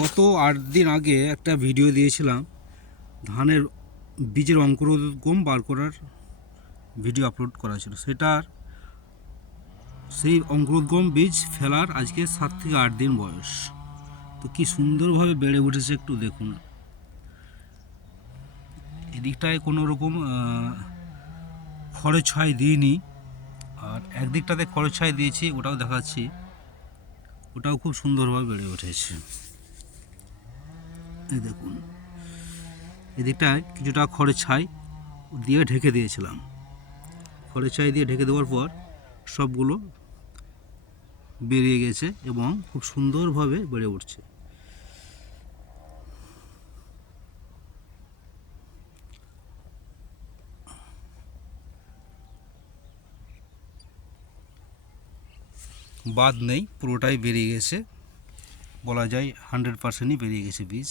গত 8 দিন আগে একটা ভিডিও দিয়েছিলাম ধানের বীজের অঙ্কুরোদ্গম বার করার ভিডিও আপলোড করা ছিল। সেই অঙ্কুরোদ্গম বীজ ফেলার আজকে 7 থেকে 8 দিন বয়স। তো কি সুন্দরভাবে বেড়ে উঠেছে একটু দেখুন। এদিকটায় কোনো রকম খড়ের ছাই দিইনি, আর একদিকটাতে খড়ের ছাই দিয়েছি, ওটাও দেখাচ্ছি। ওটাও খুব সুন্দরভাবে বেড়ে উঠেছে। এই দেখুন, এদিকটায় কিছুটা খড়ের ছাই দিয়ে ঢেকে দিয়েছিলাম। খড়ের ছাই দিয়ে ঢেকে দেওয়ার পর সবগুলো বেরিয়ে গেছে এবং খুব সুন্দরভাবে বেড়ে উঠছে। বাদ নেই, পুরোটাই বেরিয়ে গেছে, বলা যায় 100%ই বেরিয়ে গেছে বীজ।